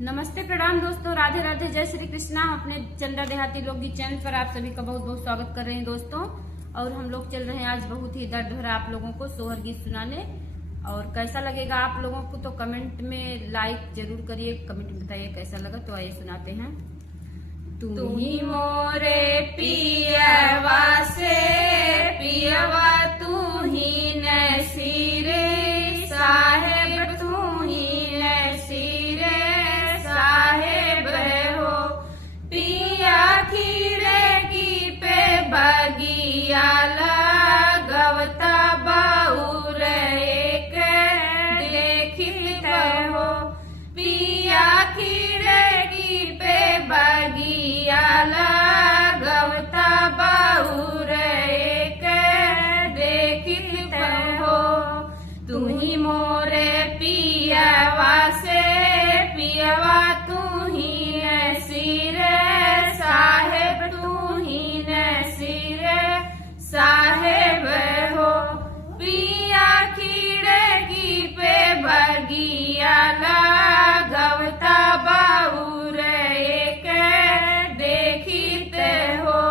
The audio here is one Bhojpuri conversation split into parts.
नमस्ते, प्रणाम दोस्तों, राधे राधे, जय श्री कृष्णा। अपने चंदा देहाती लोकगीत चैनल पर आप सभी का बहुत बहुत स्वागत कर रहे हैं दोस्तों। और हम लोग चल रहे हैं आज बहुत ही दर्द भरा आप लोगों को सोहर गीत सुनाने। और कैसा लगेगा आप लोगों को तो कमेंट में लाइक जरूर करिए, कमेंट में बताइए कैसा लगा। तो आइए सुनाते हैं। तू ही मोरे पियवा से पियवा, तू ही नसीरे साहेब, तू ही नसीरे साहेब हो। पिया खीरे की पे बगिया लगवता बाउर एक देखित हो। पिया खीरे की पे बगिया लगवता बाउर एक देखित हो। तू ही मोरे पियवा से पियवा, तू ही नसीर साहेब, तू ही नसीर साहेब हो। पिया खिड़की पे बगिया लगवता बाउर एक देखित हो।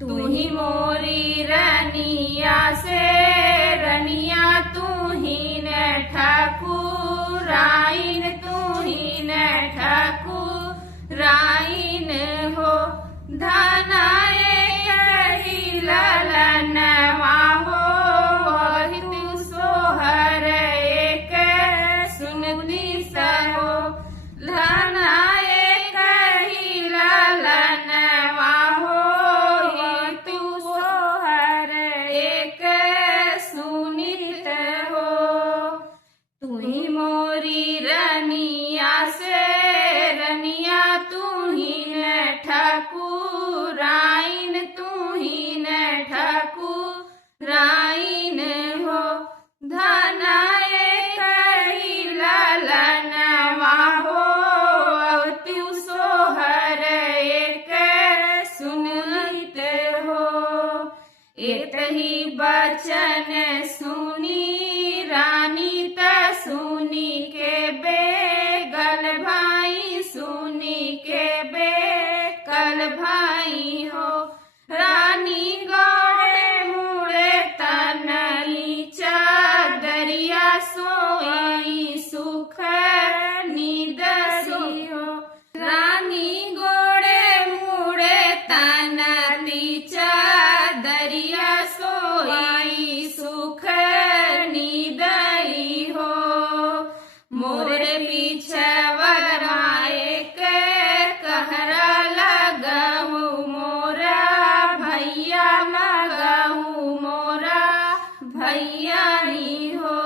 तू ही मोरी रनिया से रनिया, तू ही न ठाकुराइन, तू ही न ठाकुराइन हो। धनाए कही ललनवा हो, वही तू सोहर एक सुनती सहो। धनाए कही ललनवा हो, वही तू सोहर एक सुनित हो। तू ही मोरी रनिया से रनिया, तू ही न ठाकुराइन, तू ही न ठाकुराइन हो। धनाए कही ललनवा हो, अब तू सोहर एक सुनित हो। एक ही बचन सुनी रानी त सुनी के बेगल भाई, सुनी के बेगल भाई हो। रानी गौड़े मुड़े तनली चादरिया, सोई सुख नींद सी हो। रानी गोड़े मुड़े तनली चादरिया, सोई सुख नींद हो। मोरे पीछवरा एक कहरा लगहु, मोरा भैया लगहु, मोरा भैया नी हो।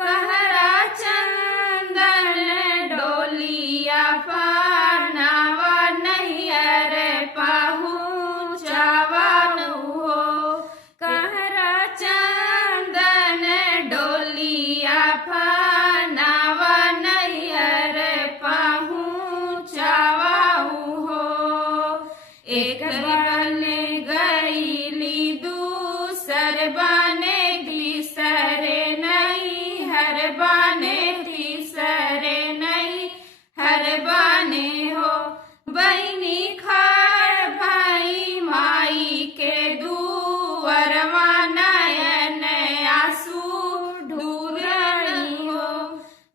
कहरा चंदन डोलिया पानावा, नैयर पहुँचावन हो। कहरा चंदन डोलिया पानावा, नैयर पहुँचावाऊ हो। एक बने गईली दूसर बने तीसरे नहीं, हर बने तीसरे नहीं, हर बने हो। बहनी खाड़ भाई माई के दुअरवा, नयन आंसू ढूरनी हो।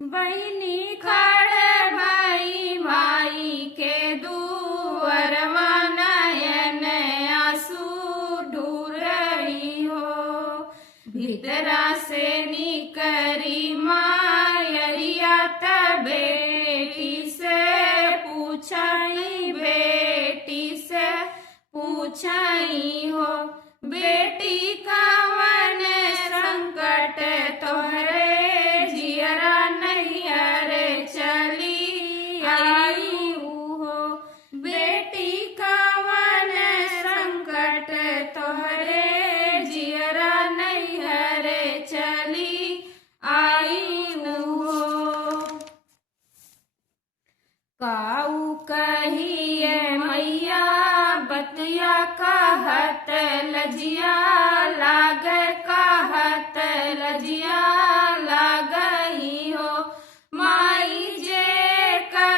बहनी खाड़ भाई माई के दुअरवा, नयन आंसू ढूरनी हो। भीतरा से निकरी मायरिया त बेटी से पूछाई, बेटी से पूछाई हो। बेटी कावन संकट तोहरे जियरा नैयर चली आई हो। बेटी कावन संकट तोहरे जियरा नैयर चली आई हो। काऊ कहिए मैया बतिया, कहत लजिया लाग, कहत लजिया लागही हो। माई जे का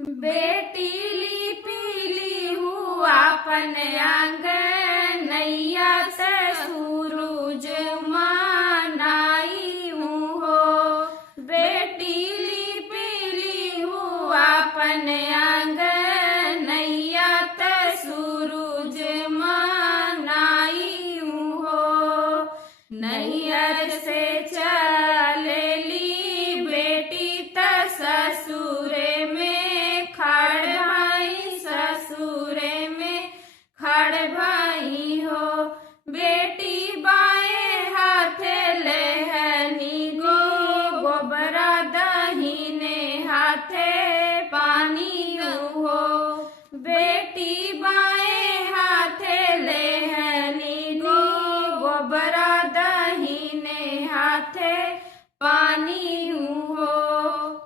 बेटी ली पीली हुआ अपन आंगनैया से सूरज मनाई हो। बेटी ली पीली हुआ अपन आंगनैया ते सूरज मनाई हो। नैयर से चलेली बेटी त ससुरे में खड़ भाई, ससुरे में खड़ भाई हो। बेटी बाएं हाथे लेहनी गोबरा, दाहिने हाथे पानी हो। बेटी बाएं हाथे लेहनी गोबरा, दाहिने हाथे पानी हो।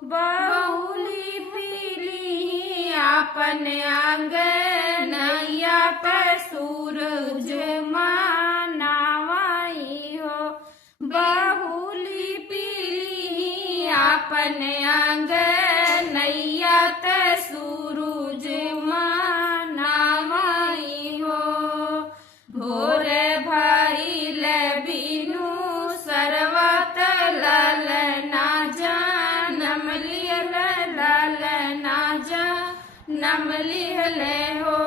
बहुली पीली अपन आंगनैया ते सूरज मनाई हो। बहुली पीली अपन आंगनैया ते सूरज मनाई हो। भोर भइल बिनु सरवत ललना जनम लिहल, ललना जनम लिहले हो।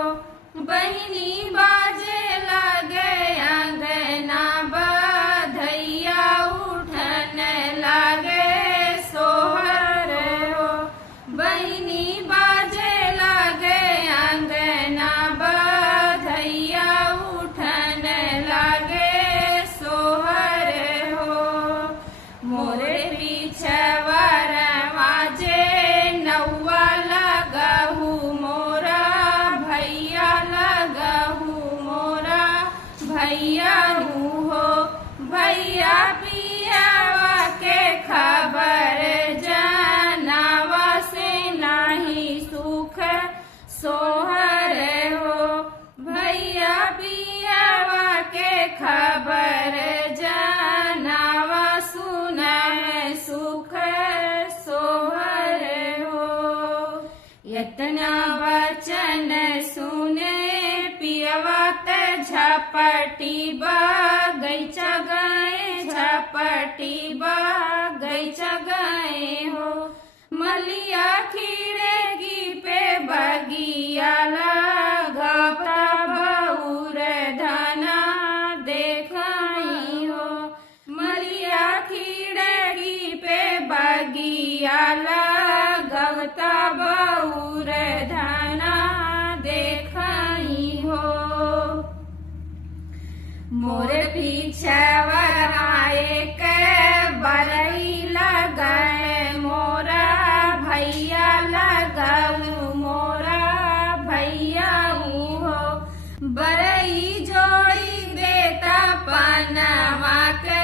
बहिनी बाजे लगे अंगना बधैया, उठन लागे सोहर हो। बहिनी बाजे लगे अंगना बधैया, उठन लागे सोहर हो। मोरे पीछवर वाजे नौआ लगहु मोरा भैया, लगहु मोरा भैया हो। भैया पियावा के खबर जनावा से नाही सुख सोहर हो। भैया पियावा के खबर जनावा सुना सुख सोहर हो। यतना वचन सुने पियवा त झपटी बगैचा गए, झपटी बगैचा गए हो। मलिया खिड़की पे बगिया लगता बउर धना देखाई हो। मलिया खिड़की पे बगिया लगता बउर धना देखाई हो। मोर पीछवर आए के बरई लगए मोरा भैया, लगऊ मोरा भैया हो। बरई जोड़ी देता पनवा के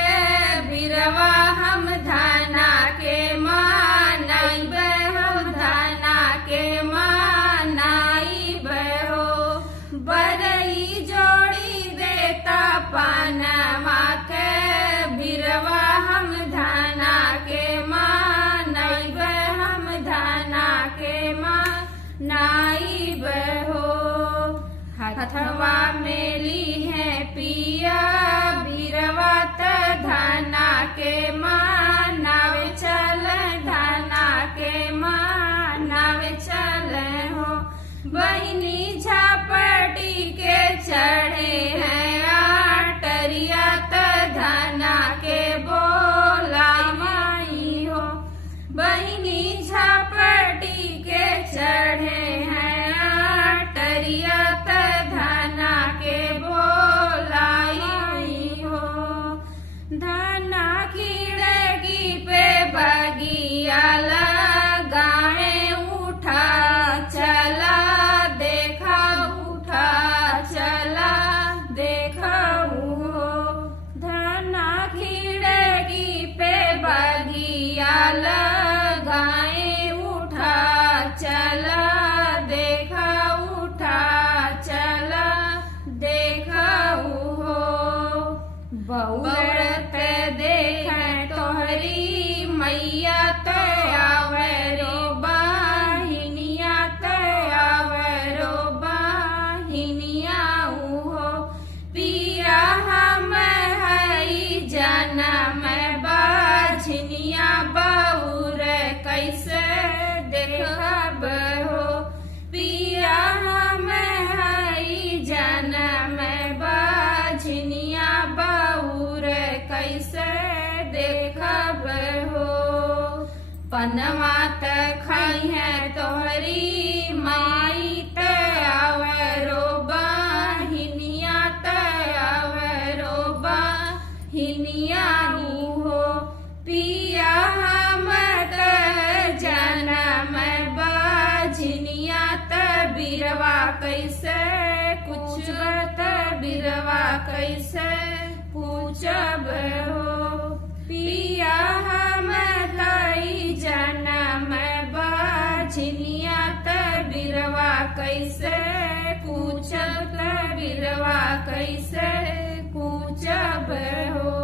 बिरवा, हम धना के मानाइब, हम धना के मानाइब हो। बरई जोड़ी देता पनवा के बिरवा, हम धना के मानाइब, हम धना के मानाइब हो। हथवा मेली है पिया बिरवा त धना के मानावे चल, धना के मानावे चल हो। बहिनी झापटी के चढ़े हैं आटरिया त धना के बोला माई हो। बहिनी झापटी के चढ़े हैं आटरिया त धना के बोलाई हो। धना खिड़की पे बगिया लगाए, उठा चला देखा, उठा चला देखा हो। धना खिड़की पे बगिया लगाए, उठा चला देखा, उठा चला देखा हो। बउरत देख तोहरी मैया तो आवे रो बहिनिया पनवा त खाई है तोहरी माई त आवरो बहिनिया त आवरो बहिनिया हो पिया हम त जनम बाझनिया त बिरवा कैसे पूछब त बिरवा कैसे पूछब हो पिया हम लाई जनम बाझनिया त बिरवा कैसे पूछब त बिरवा कैसे पूछब हो।